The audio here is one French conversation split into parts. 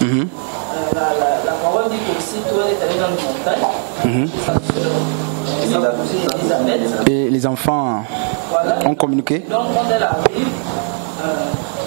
La parole dit qu'aussitôt elle est allée dans les montagnes. Elisabeth. Et les enfants ont communiqué. Donc quand elle arrive,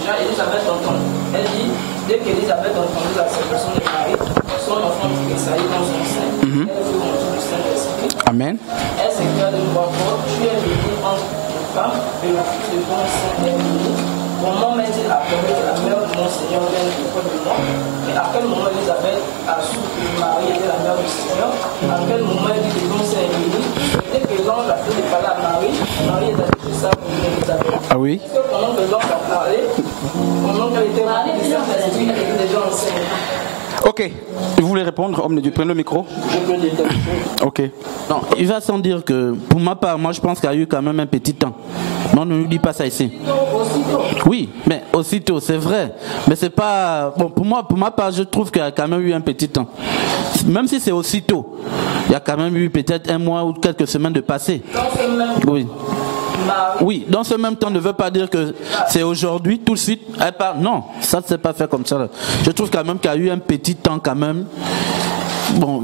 déjà Elisabeth entend. Elle dit, dès qu'Elisabeth entendit la séparation de Marie, son enfant tressaillit dans son sein. Elle fut remplie du Saint-Esprit. Amen. Elle s'écria d'une voix forte, tu es bénie entre les femmes, et le fils de ton sein est béni. Comment m'est-il appelé que la mère de mon Seigneur vienne auprès de moi? Et à quel moment Elisabeth a su que Marie était la mère du Seigneur? À quel moment elle dit que ton sein est béni? Dès que l'ange a fait de parler à Marie, Marie est allée chez sa cousine Elisabeth. Ah oui. Parce que pendant que l'ange a parlé, pendant qu'elle était remplie du Saint-Esprit, elle était déjà enceinte. Ok. Vous voulez répondre, homme de Dieu? Prenez le micro. Ok. Non, il va sans dire que, pour ma part, moi je pense qu'il y a eu quand même un petit temps. Mais on ne nous dit pas ça ici. Oui, mais aussitôt, c'est vrai. Mais c'est pas... Bon, pour ma part, je trouve qu'il y a quand même eu un petit temps. Même si c'est aussitôt, il y a quand même eu peut-être un mois ou quelques semaines de passé. Oui. Oui, dans ce même temps ne veut pas dire que c'est aujourd'hui, tout de suite, elle part. Non, ça ne s'est pas fait comme ça. Je trouve quand même qu'il y a eu un petit temps quand même. Bon,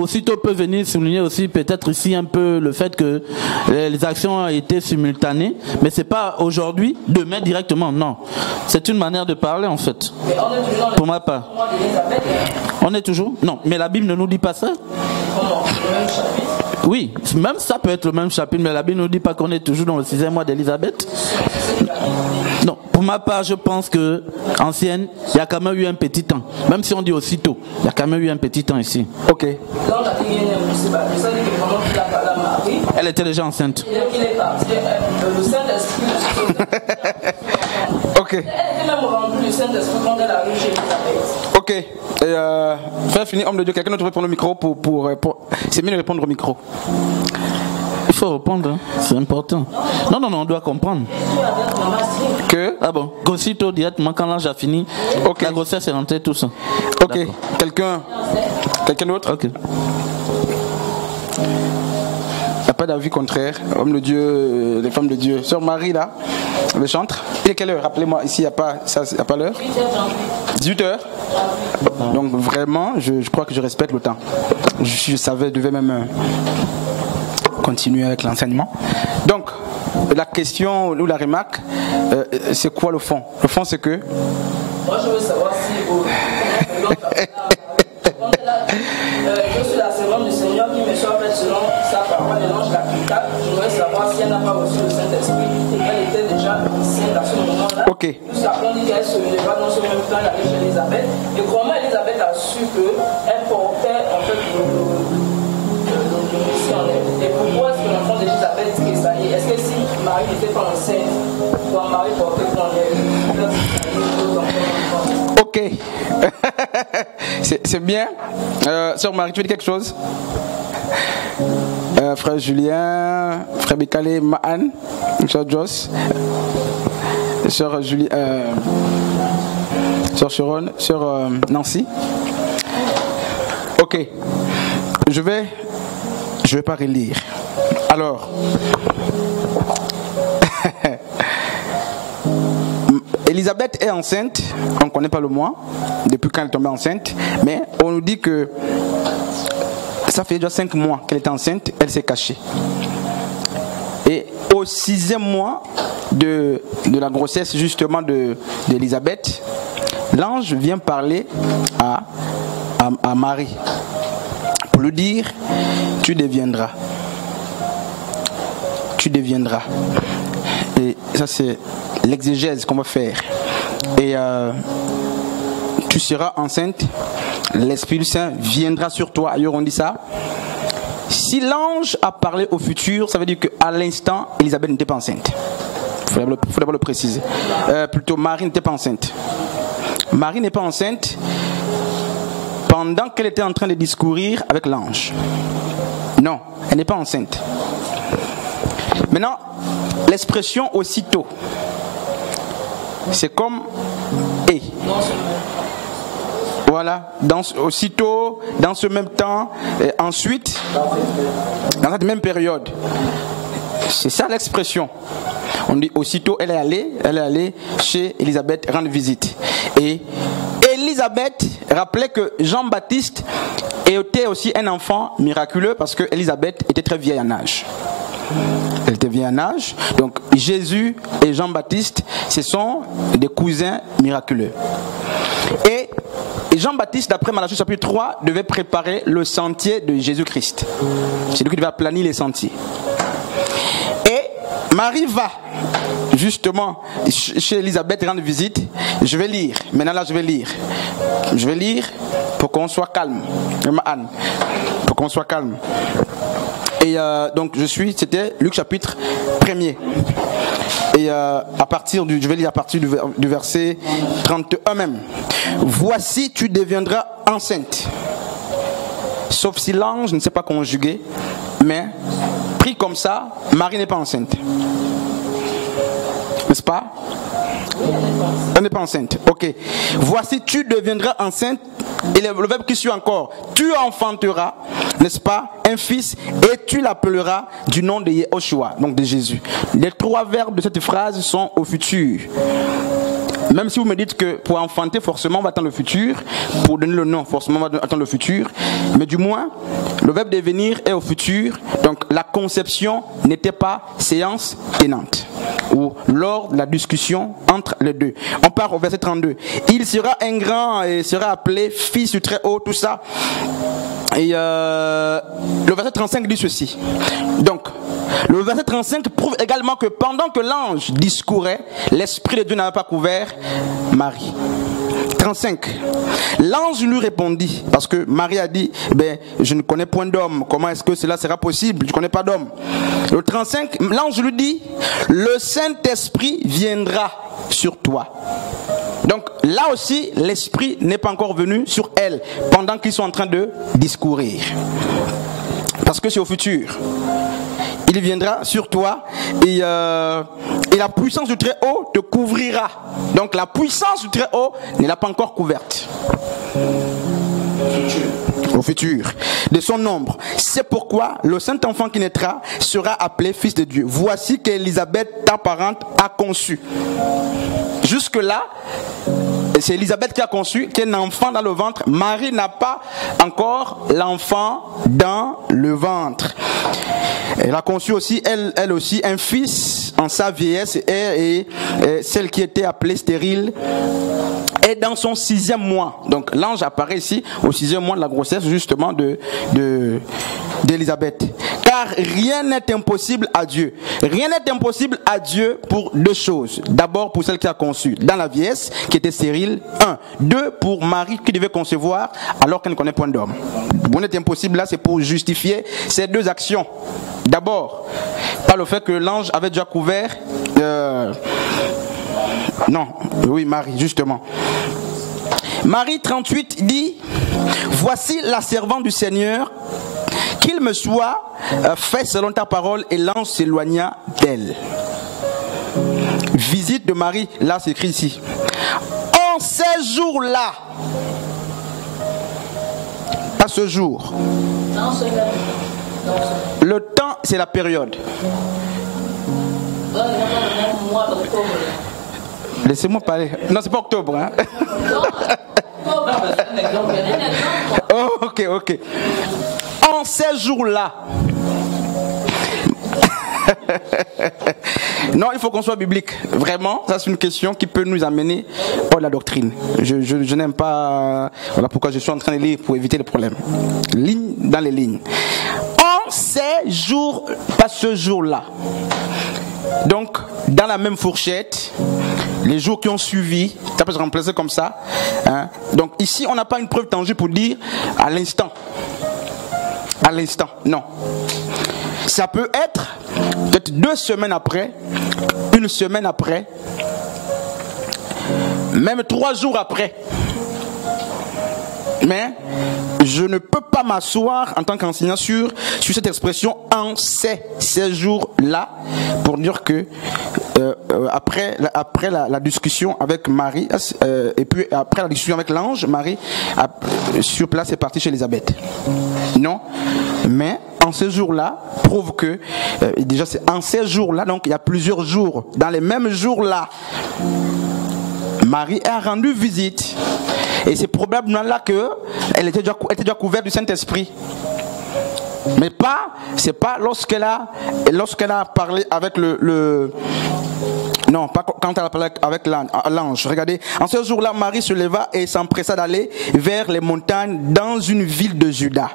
aussitôt peut venir souligner aussi peut-être ici un peu le fait que les actions ont été simultanées, mais c'est pas aujourd'hui, demain directement, non. C'est une manière de parler en fait. Pour ma part. On est toujours? Non, mais la Bible ne nous dit pas ça. Oui, même ça peut être le même chapitre, mais la Bible ne nous dit pas qu'on est toujours dans le 6e mois d'Élisabeth. Non, pour ma part, je pense que ancienne, il y a quand même eu un petit temps. Même si on dit aussitôt, il y a quand même eu un petit temps ici. Ok. Elle était déjà enceinte. Ok. Ok. Frère fini, homme de Dieu, quelqu'un d'autre veut prendre le micro pour... C'est mieux de répondre au micro. Il faut répondre, hein. C'est important. Non, on doit comprendre. Que? Ah bon, aussitôt directement quand l'âge a fini, okay. La grossesse est rentrée, tout ça. Ok, quelqu'un d'autre? Ok. Il n'y a pas d'avis contraire. Homme de Dieu, les femmes de Dieu. Sœur Marie, là, le chantre. Il est quelle heure? Rappelez-moi, ici, il n'y a pas l'heure? 18h. Donc vraiment, je crois que je respecte le temps. Je savais, je devais même continuer avec l'enseignement. Donc, la question ou la remarque, c'est quoi le fond? Le fond, c'est que... Moi, je veux savoir si... je suis la servante du Seigneur qui me soit faite selon sa parole et l'ange l'applica. Je voudrais savoir si elle n'a pas reçu le Saint-Esprit et qu'elle était déjà enceinte à ce moment-là. Ok. Jusqu'à dit qu'elle se leva dans ce même temps, elle allait chez Elisabeth. Et comment Elisabeth a su qu'elle portait en fait le Messie en elle? Et pourquoi est-ce que l'enfant d'Elisabeth tressaillait? Est-ce que si Marie n'était pas enceinte, quand Marie portait en elle, ok. C'est bien. Sœur Marie, tu veux dire quelque chose? Frère Julien, frère Bekale, Maan, sœur Joss, sœur Julie, sœur Sharon, sœur Nancy. Ok. Je vais pas relire. Alors. Elisabeth est enceinte, on ne connaît pas le mois, depuis quand elle est tombée enceinte, mais on nous dit que ça fait déjà 5 mois qu'elle est enceinte, elle s'est cachée. Et au 6e mois de la grossesse justement d'Elisabeth, l'ange vient parler à Marie pour lui dire, tu deviendras. Et ça c'est l'exégèse qu'on va faire. Et tu seras enceinte, l'Esprit Saint viendra sur toi. Ailleurs on dit ça. Si l'ange a parlé au futur, ça veut dire qu'à l'instant, Elisabeth n'était pas enceinte. Il faut d'abord le préciser. Plutôt, Marie n'était pas enceinte. Marie n'est pas enceinte pendant qu'elle était en train de discourir avec l'ange. Non, elle n'est pas enceinte. Maintenant, l'expression aussitôt, c'est comme et. Voilà, aussitôt, dans ce même temps, et ensuite, dans cette même période. C'est ça l'expression. On dit aussitôt, elle est allée chez Elisabeth rendre visite. Et Élisabeth rappelait que Jean-Baptiste était aussi un enfant miraculeux parce que Élisabeth était très vieille en âge. Elle était vieille en âge. Donc Jésus et Jean-Baptiste, ce sont des cousins miraculeux. Et Jean-Baptiste, d'après Malachie chapitre 3, devait préparer le sentier de Jésus-Christ. C'est lui qui devait aplanir les sentiers. Et Marie va justement chez Élisabeth rendre visite. Je vais lire. Maintenant là, je vais lire. Je vais lire pour qu'on soit calme. Anne, pour qu'on soit calme. Et donc c'était Luc chapitre 1er. Et je vais lire à partir du verset 31 même. Voici, tu deviendras enceinte. Sauf si l'ange ne sait pas conjuguer, mais pris comme ça, Marie n'est pas enceinte. N'est-ce pas? Elle n'est pas enceinte. Ok. Voici, tu deviendras enceinte. Et le verbe qui suit encore. Tu enfanteras, n'est-ce pas, un fils, et tu l'appelleras du nom de Yehoshua, donc de Jésus. Les trois verbes de cette phrase sont au futur. Même si vous me dites que pour enfanter, forcément, on va attendre le futur. Pour donner le nom, forcément, on va attendre le futur. Mais du moins, le verbe devenir est au futur. Donc, la conception n'était pas séance tenante. Ou lors de la discussion entre les deux. On part au verset 32. Il sera un grand et sera appelé fils du Très-Haut, tout ça. Et le verset 35 dit ceci. Donc, le verset 35 prouve également que pendant que l'ange discourait, l'Esprit de Dieu n'avait pas couvert Marie. 35. L'ange lui répondit, parce que Marie a dit, je ne connais point d'homme, comment est-ce que cela sera possible? Je ne connais pas d'homme. Le 35, l'ange lui dit, le Saint-Esprit viendra sur toi. Donc là aussi, l'Esprit n'est pas encore venu sur elle, pendant qu'ils sont en train de discourir. Parce que c'est au futur. Il viendra sur toi et la puissance du Très-Haut te couvrira. Donc la puissance du Très-Haut ne l'a pas encore couverte. Au futur. De son nombre. C'est pourquoi le Saint-Enfant qui naîtra sera appelé Fils de Dieu. Voici qu'Élisabeth, ta parente, a conçu. Jusque-là, c'est Élisabeth qui a conçu, qui est un enfant dans le ventre. Marie n'a pas encore l'enfant dans le ventre. Elle a conçu aussi, elle aussi, un fils en sa vieillesse, et celle qui était appelée stérile est dans son 6e mois. Donc l'ange apparaît ici au 6e mois de la grossesse justement d'Élisabeth. Car rien n'est impossible à Dieu. Rien n'est impossible à Dieu pour deux choses. D'abord pour celle qui a conçu dans la vieillesse, qui était stérile. 1. 2. Pour Marie qui devait concevoir alors qu'elle ne connaît point d'homme. Bon n'est impossible là, c'est pour justifier ces deux actions. D'abord, par le fait que l'ange avait déjà couvert... Non, oui, Marie, justement. Marie 38 dit, voici la servante du Seigneur, qu'il me soit fait selon ta parole, et l'ange s'éloigna d'elle. Visite de Marie, là c'est écrit ici. En ces jours-là, pas ce jour. Le temps, c'est la période. Laissez-moi parler. Non, c'est pas octobre. Hein? Oh, ok. En ces jours-là. Non, il faut qu'on soit biblique. Vraiment, ça c'est une question qui peut nous amener hors la doctrine. Je n'aime pas... Voilà pourquoi je suis en train de lire pour éviter les problèmes. Ligne dans les lignes. En ces jours, pas ce jour-là. Donc, dans la même fourchette, les jours qui ont suivi, ça peut se remplacer comme ça. Hein? Donc ici, on n'a pas une preuve tangible pour dire à l'instant. À l'instant, non. Ça peut être peut-être 2 semaines après, 1 semaine après, même 3 jours après. Mais je ne peux pas m'asseoir en tant qu'enseignant sur cette expression en ces jours-là pour dire que après la discussion avec Marie et puis après la discussion avec l'ange, Marie sur place est partie chez Élisabeth. Non, mais en ces jours-là prouve que déjà c'est en ces jours-là, donc il y a plusieurs jours, dans les mêmes jours-là, Marie a rendu visite Et c'est probablement là qu'elle était déjà couverte du Saint-Esprit. Mais c'est pas lorsqu'elle a parlé avec non, pas quand elle a parlé avec l'ange. Regardez, en ce jour-là, Marie se leva et s'empressa d'aller vers les montagnes dans une ville de Juda.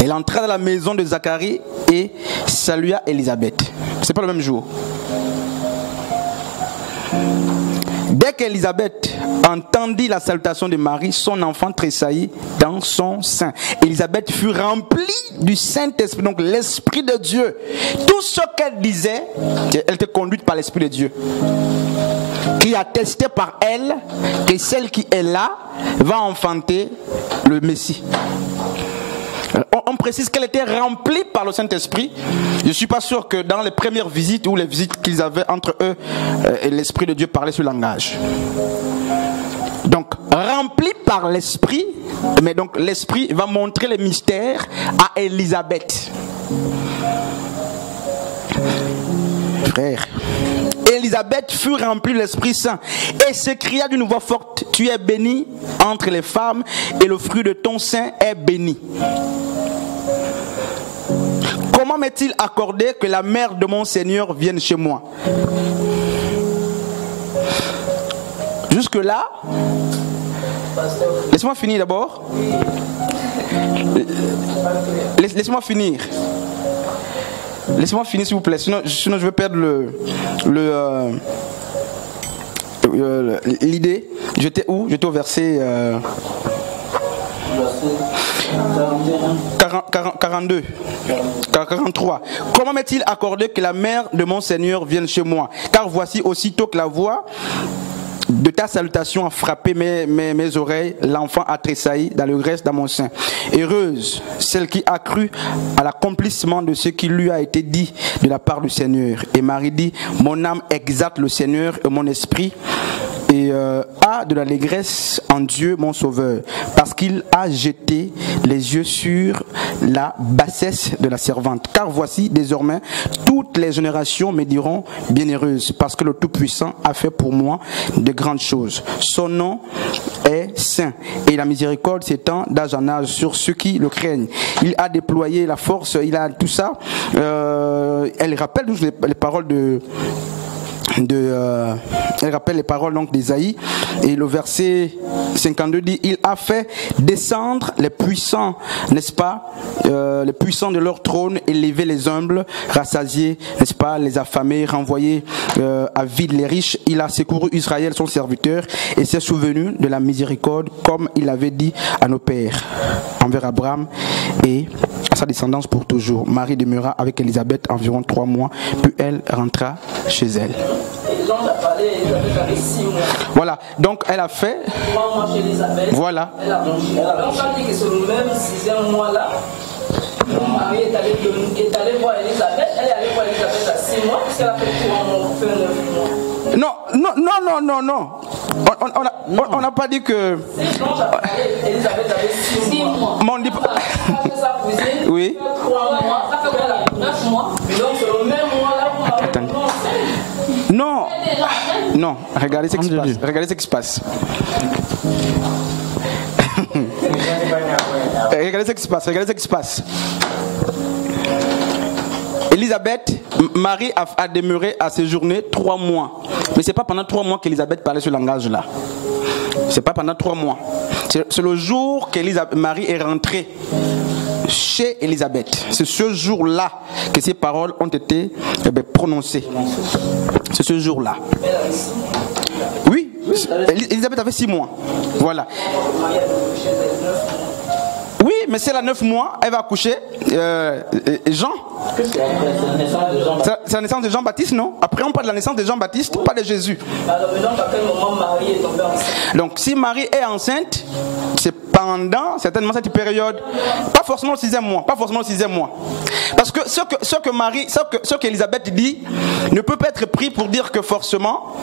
Elle entra dans la maison de Zacharie et salua Élisabeth. C'est pas le même jour. Dès qu'Élisabeth entendit la salutation de Marie, son enfant tressaillit dans son sein. Élisabeth fut remplie du Saint-Esprit, donc l'Esprit de Dieu. Tout ce qu'elle disait, elle était conduite par l'Esprit de Dieu, qui attestait par elle que celle qui est là va enfanter le Messie. On précise qu'elle était remplie par le Saint-Esprit. Je ne suis pas sûr que dans les premières visites ou les visites qu'ils avaient entre eux, l'Esprit de Dieu parlait ce langage. Donc, remplie par l'Esprit, mais donc l'Esprit va montrer les mystères à Élisabeth. Frère, Élisabeth fut remplie de l'Esprit Saint et s'écria d'une voix forte: tu es bénie entre les femmes et le fruit de ton sein est béni. Comment m'est-il accordé que la mère de mon Seigneur vienne chez moi? Jusque-là, laisse-moi finir d'abord. Laisse-moi finir. Laissez-moi finir s'il vous plaît, sinon je vais perdre l'idée. J'étais où? J'étais au verset 42, 43. Comment m'est-il accordé que la mère de mon Seigneur vienne chez moi? Car voici, aussitôt que la voix de ta salutation a frappé mes oreilles, l'enfant a tressailli dans le reste dans mon sein. Heureuse celle qui a cru à l'accomplissement de ce qui lui a été dit de la part du Seigneur. Et Marie dit: mon âme exalte le Seigneur et mon esprit a de l'allégresse en Dieu mon Sauveur, parce qu'il a jeté les yeux sur la bassesse de la servante. Car voici, désormais, toutes les générations me diront bienheureuse, parce que le Tout-Puissant a fait pour moi de grandes choses. Son nom est saint, et la miséricorde s'étend d'âge en âge sur ceux qui le craignent. Il a déployé la force, il a tout ça. Elle rappelle les paroles elle rappelle les paroles donc d'Ésaïe, et le verset 52 dit: il a fait descendre les puissants, n'est-ce pas, les puissants de leur trône, élever les humbles, rassasier, n'est-ce pas, les affamés, renvoyer à vide les riches. Il a secouru Israël son serviteur et s'est souvenu de la miséricorde comme il avait dit à nos pères, envers Abraham et à sa descendance pour toujours. Marie demeura avec Élisabeth environ 3 mois, puis elle rentra chez elle. L'ange a parlé, Élisabeth avait 6 mois. Voilà, donc elle a fait 3 mois chez Élisabeth. Voilà. Elle a mangé. L'ange a dit que c'est le même 6e mois-là. Marie est allée voir Élisabeth. Elle est allée voir Élisabeth à 6 mois, puisqu'elle a fait 3 mois, fait 9 mois. Non. On n'a pas dit que. Si l'ange a parlé, Élisabeth avait 6 mois. Mais on dit pas. Sa cousine, Oui. 3 mois, ça fait qu'elle a 9 mois. Donc c'est le même mois-là pour Marie. Attendez. Non, regardez ce qui se passe. Regardez ce qui se passe. Regardez ce qui se passe. Élisabeth, Marie a demeuré à séjourner 3 mois. Mais ce n'est pas pendant 3 mois qu'Élisabeth parlait ce langage-là. Ce n'est pas pendant 3 mois. C'est le jour que Marie est rentrée chez Élisabeth. C'est ce jour-là que ces paroles ont été prononcées. C'est ce jour-là. Oui, Élisabeth avait 6 mois. Voilà. Oui, mais si elle a 9 mois, elle va accoucher Jean. C'est la naissance de Jean-Baptiste, non? Après, on parle de la naissance de Jean-Baptiste, pas de Jésus. Alors maintenant, à quel moment Marie est tombée enceinte? Donc, si Marie est enceinte, c'est pendant certainement cette période, pas forcément le 6e mois, Parce que ce qu'Élisabeth dit ne peut pas être pris pour dire que forcément,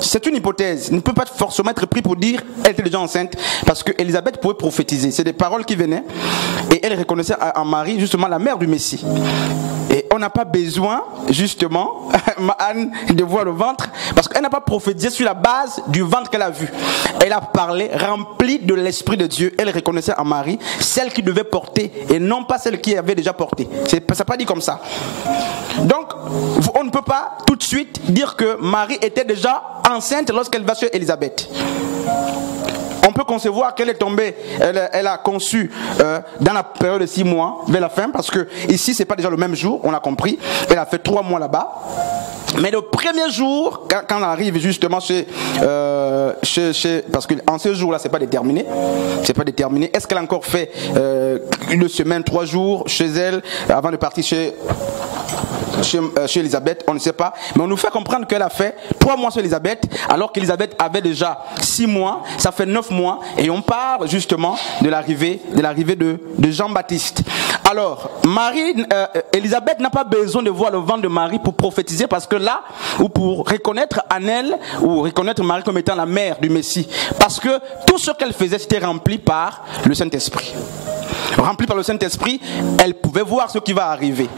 c'est une hypothèse, ne peut pas forcément être pris pour dire elle était déjà enceinte, parce que Élisabeth pouvait prophétiser. C'est des paroles qui venaient et elle reconnaissait en Marie justement la mère du Messie. Et on n'a pas besoin, justement, Anne, de voir le ventre, parce qu'elle n'a pas prophétisé sur la base du ventre qu'elle a vu. Elle a parlé, remplie de l'Esprit de Dieu. Elle reconnaissait en Marie celle qui devait porter et non pas celle qui avait déjà porté. Ça n'est pas dit comme ça. Donc, on ne peut pas tout de suite dire que Marie était déjà enceinte lorsqu'elle va chez Élisabeth. On peut concevoir qu'elle est tombée, elle a conçu dans la période de 6 mois, vers la fin, parce que ici, ce n'est pas déjà le même jour, on l'a compris. Elle a fait 3 mois là-bas. Mais le premier jour, quand on arrive justement parce qu'en ce jour-là, c'est pas déterminé. C'est pas déterminé. Est-ce qu'elle a encore fait 1 semaine, 3 jours chez elle, avant de partir chez Élisabeth, on ne sait pas. Mais on nous fait comprendre qu'elle a fait 3 mois chez Élisabeth, alors qu'Élisabeth avait déjà 6 mois, ça fait 9 mois, et on parle justement de l'arrivée de Jean-Baptiste. Alors, Élisabeth n'a pas besoin de voir le ventre de Marie pour prophétiser, parce que là, ou pour reconnaître Annelle, ou reconnaître Marie comme étant la mère du Messie, parce que tout ce qu'elle faisait, c'était rempli par le Saint-Esprit. Rempli par le Saint-Esprit, elle pouvait voir ce qui va arriver.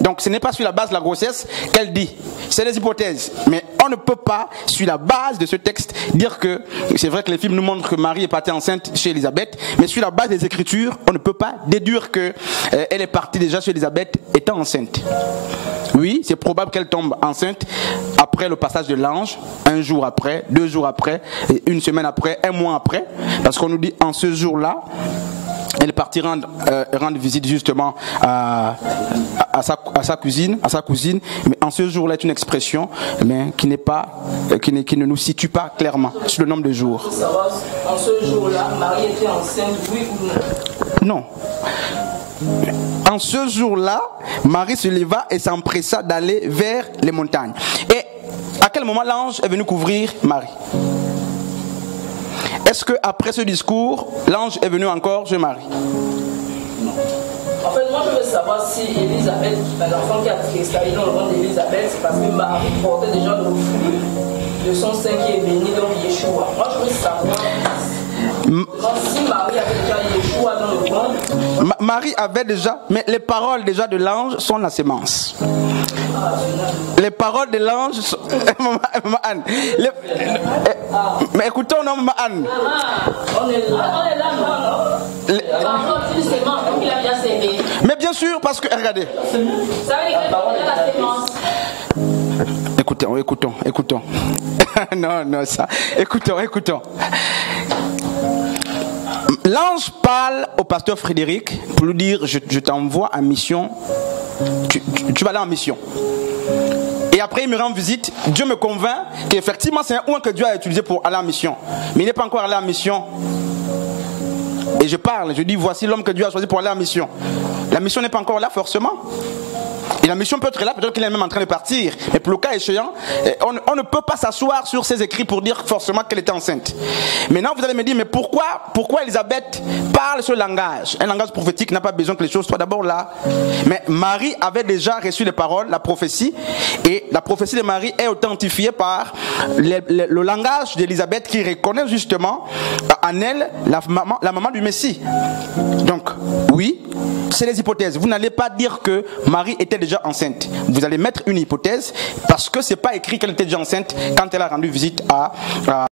Donc ce n'est pas sur la base de la grossesse qu'elle dit. C'est des hypothèses. Mais on ne peut pas, sur la base de ce texte, dire que, c'est vrai que les films nous montrent que Marie est partie enceinte chez Élisabeth, mais sur la base des Écritures, on ne peut pas déduire qu'elle est partie déjà chez Élisabeth étant enceinte. Oui, c'est probable qu'elle tombe enceinte après le passage de l'ange, 1 jour après, 2 jours après, 1 semaine après, 1 mois après, parce qu'on nous dit en ce jour-là, elle est partie rendre visite justement à sa cousine, mais en ce jour-là est une expression mais qui ne nous situe pas clairement sur le nombre de jours. Pour savoir, en ce jour-là, Marie était enceinte, oui ou non? Non. En ce jour-là, Marie se leva et s'empressa d'aller vers les montagnes. Et à quel moment l'ange est venu couvrir Marie? Est-ce qu'après ce discours, l'ange est venu encore chez Marie? En fait, moi je veux savoir si Élisabeth, l'enfant qui a cristallisé dans le ventre d'Élisabeth, c'est parce que Marie portait déjà le fruit de son sein qui est béni, donc Yeshua. Moi je veux savoir si Marie avait déjà Yeshua dans le ventre. Marie avait déjà, mais les paroles déjà de l'ange sont la sémence. Les paroles de l'ange sont... Mais écoutons, non, Maman Anne. On est là, non? Mais bien sûr, parce que, regardez. Ça veut dire que la sémence. Écoutons. Non, ça. Écoutons. L'ange parle au pasteur Frédéric pour lui dire, je t'envoie en mission, tu vas aller en mission. Et après il me rend visite, Dieu me convainc qu'effectivement c'est un oint que Dieu a utilisé pour aller en mission. Mais il n'est pas encore allé en mission. Et je dis voici l'homme que Dieu a choisi pour aller en mission. La mission n'est pas encore là forcément. Et la mission peut être là, peut-être qu'il est même en train de partir. Mais pour le cas échéant, on ne peut pas s'asseoir sur ces écrits pour dire forcément qu'elle était enceinte. Maintenant, vous allez me dire, mais pourquoi Élisabeth parle ce langage? Un langage prophétique n'a pas besoin que les choses soient d'abord là. Mais Marie avait déjà reçu les paroles, la prophétie. Et la prophétie de Marie est authentifiée par le langage d'Élisabeth qui reconnaît justement en elle la maman du Messie. Donc, oui, c'est les hypothèses. Vous n'allez pas dire que Marie était déjà enceinte. Vous allez mettre une hypothèse parce que ce n'est pas écrit qu'elle était déjà enceinte quand elle a rendu visite à